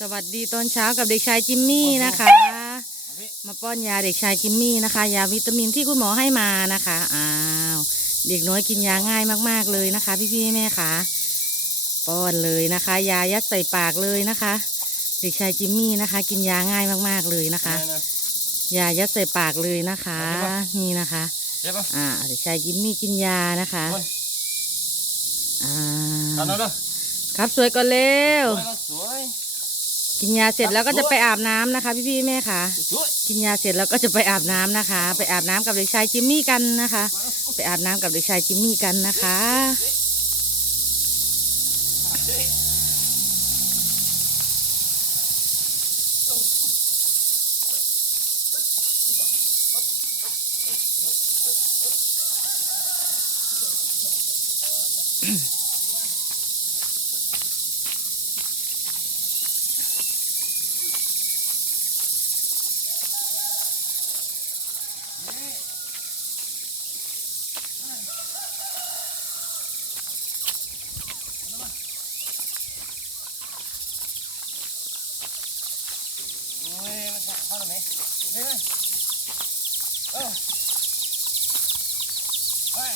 สวัสดีตอนเช้ากับเด็กชายจิมมี่นะคะมาพี่มาป้อนยาเด็กชายจิมมี่นะคะ ยาวิตามินที่คุณหมอให้มานะคะอ้าวเด็กน้อยกินยาง่ายมาก ๆเลยนะคะ พี่ๆแม่ค่ะป้อนเลยนะคะ ยายัดใส่ปากเลยนะคะ เด็กชายจิมมี่นะคะ กินยาง่ายมากๆเลยนะคะได้นะยายัดใส่ปากเลยนะคะเอาดินี่นะคะเจ็บปะอ่าเด็กชายจิมมี่กินยานะคะโอ้ยอ่าทำแล้วเด้อครับสวยก่อนเร็วสวยนะสวย กินยาเสร็จแล้วก็จะไปอาบน้ำนะคะ พี่ๆแม่ค่ะสวยกินยาเสร็จแล้วก็จะไปอาบน้ำนะคะ ไปอาบน้ำกับเด็กชายจิมมี่กันนะคะ ไปอาบน้ำกับเด็กชายจิมมี่กันนะคะ โอ้ยมันจะเข้าตรง ไหนเฮ้ยเออเฮ้ย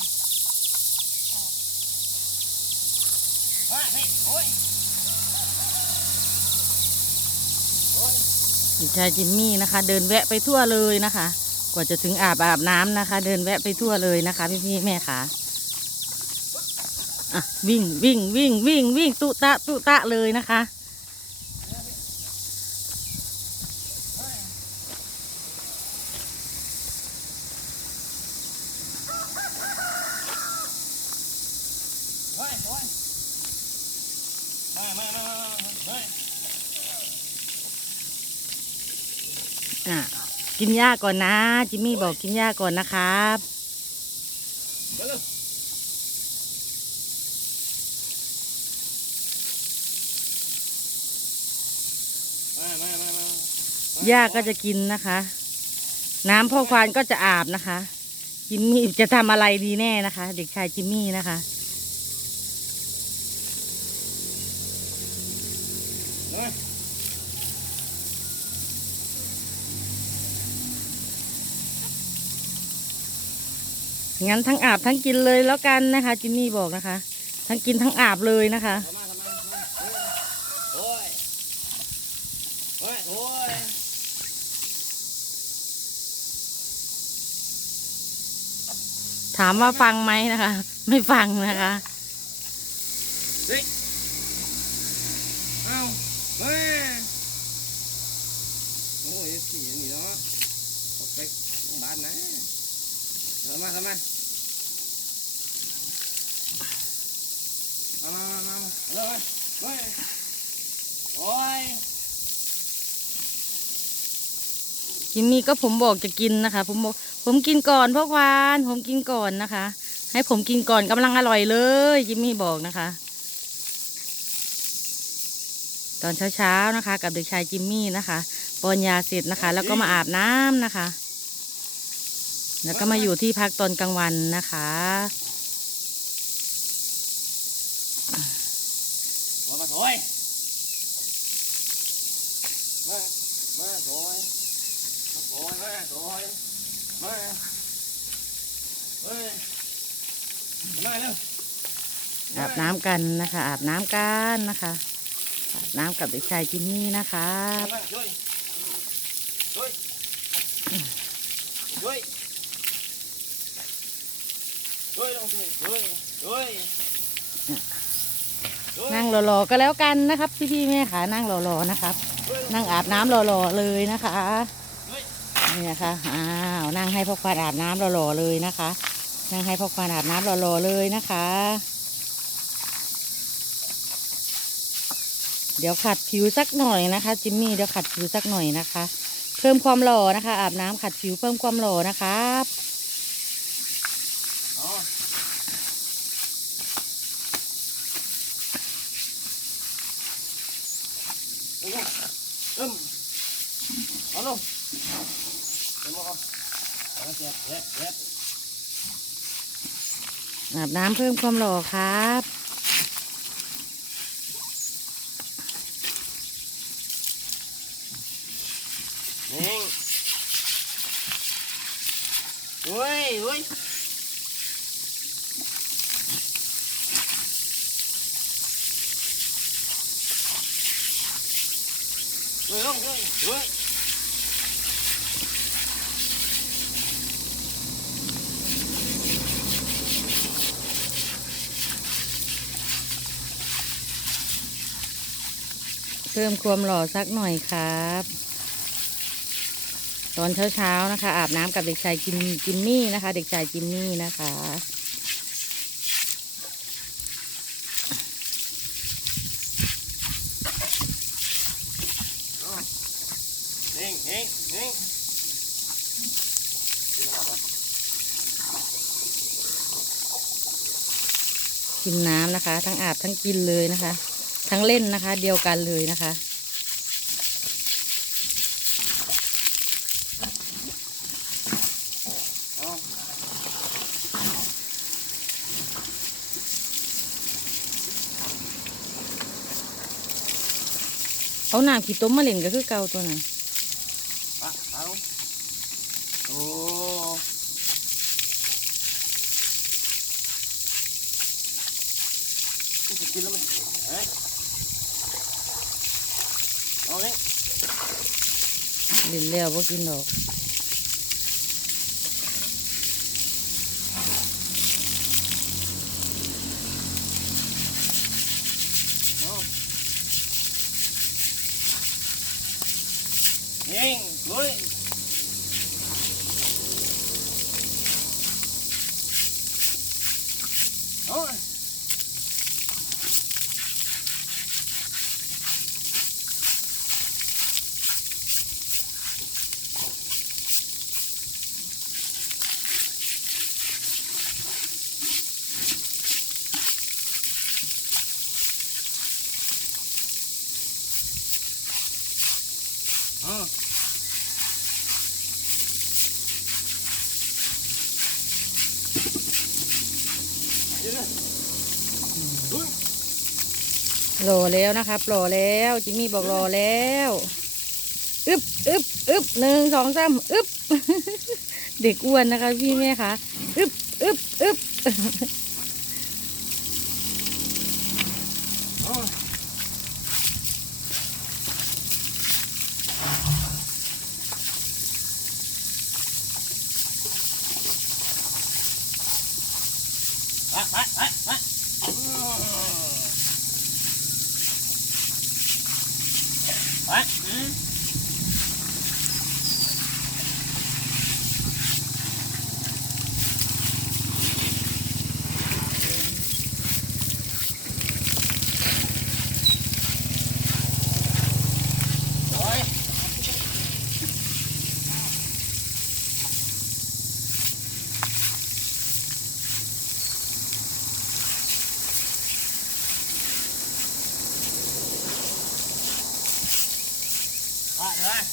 เฮ้ยโอ้ยชายจิมมี่นะคะ เดินแวะไปทั่วเลยนะคะ กว่าจะถึงอาบอาบน้ำนะคะ เดินแวะไปทั่วเลยนะคะ พี่พี่แม่ค่ะอะวิ่งวิ่งวิ่งวิ่งวิ่งตุตะตุตะเลยนะคะ เฮ้ยโอ้ยมามามามามาเฮ้ยอะกินหญ้าก่อนนะ จิมมี่บอกกินหญ้าก่อนนะครับ มาเร็วมามามามาหญ้าก็จะกินนะคะ น้ำพ่อควานก็จะอาบนะคะ จิมมี่จะทำอะไรดีแน่นะคะ เด็กชายจิมมี่นะคะ งั้นทั้งอาบทั้งกินเลยแล้วกันนะคะจินนี่บอกนะคะ ทั้งกินทั้งอาบเลยนะคะถามว่าฟังไหมนะคะ ไม่ฟังนะคะ เฮ้ยเอาเฮ้ยโอ้ยสีอย่างนี้เนาะเอาไปโรงพยาบาลนะทำ มาทำมามามามามามาเลยเฮ้ยโอ้ยจิมมี่ก็ผมบอกจะกินนะคะ ผมบอกผมกินก่อนพ่อควานผมกินก่อนนะคะ ให้ผมกินก่อนกำลังอร่อยเลยจิมมี่บอกนะคะ ตอนเช้าๆนะคะ กับเด็กชายจิมมี่นะคะปอนยาเสร็จนะคะ แล้วก็มาอาบน้ำนะคะ แล้วก็มาอยู่ที่พักตอนกลางวันนะคะมามาถอยมามาถอยมาถอยมาถอยมาเฮ้ยมาเร็วอาบน้ำกันนะคะ อาบน้ำกันนะคะ อาบน้ำกับเด็กชายจิมมี่นะคะ มาช่วยช่วยช่วยช่วยลงช่วยช่วยช่วยช่วย นั่งรอๆก็แล้วกันนะครับ พี่ๆแม่ขานั่งรอๆนะครับ นั่งอาบน้ำรอๆเลยนะคะนี่นะคะอ้าวนั่งให้พ่อควานอาบน้ำรอๆเลยนะคะ นั่งให้พ่อควานอาบน้ำรอๆเลยนะคะ เดี๋ยวขัดผิวสักหน่อยนะคะ จิมมี่เดี๋ยวขัดผิวสักหน่อยนะคะ เพิ่มความหล่อนะคะ อาบน้ำขัดผิวเพิ่มความหล่อนะครับ อ๋อลงเอิ่มเอาลงเดี๋ยวมาเอาบน้ำเพิ่มความหล่อครับนิ่งเฮ้ยเฮ้ยเฮ้ยเฮ้ย เฮ้ยเพิ่มความหล่อสักหน่อยครับ ตอนเช้าๆนะคะ อาบน้ำกับเด็กชายจิมจิมมี่นะคะ เด็กชายจิมมี่นะคะนิ่งนิ่งนิ่งกินอะไรบ้างกินน้ำนะคะ ทั้งอาบทั้งกินเลยนะคะ ทั้งเล่นนะคะ เดียวกันเลยนะคะ เอาเอาน้ำขี้ต้มมาเล่นก็คือเกาตัวนั้นเอาโอ้กินแล้วมันเสียเฮ้ย เอาเลยเล่นแล้วบ่กินดอกเอานิ่งลุยเอา เอาเดี๋ยวนะลุย รอแล้วนะครับรอแล้วจิมมี่บอกรอแล้วอึบอึบอึบหนึ่งสองสามอึบเด็กอ้วนนะคะพี่แม่คะอึบอึบอึบ เอาไปไปไปไปอืมไปอืมโอ้ย ไปเลย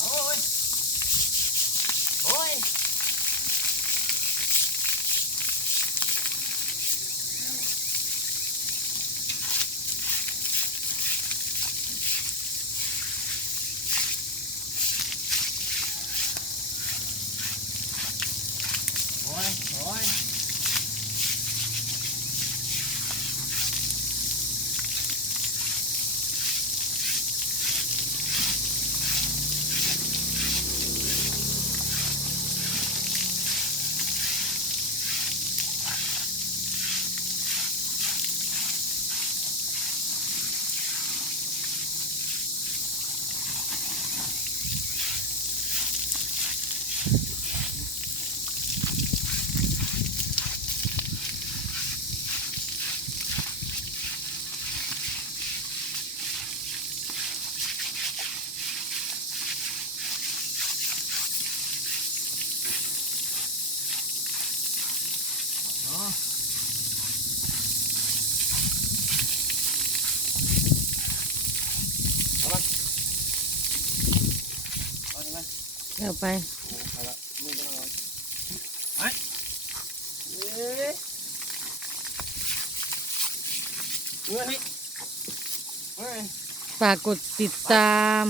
โอ้ยโอ้ย โอ้ยโอ้ย เอาดิมา เดี๋ยวไป เอาละมือจะมาเอาไป เอ๊ะเงื่อนนี่เฮ้ยฝากกดติดตาม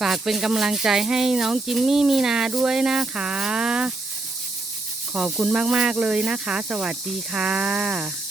ฝากเป็นกำลังใจให้น้องจิมมี่มีนาด้วยนะคะ ขอบคุณมาก ๆ เลยนะคะ สวัสดีค่ะ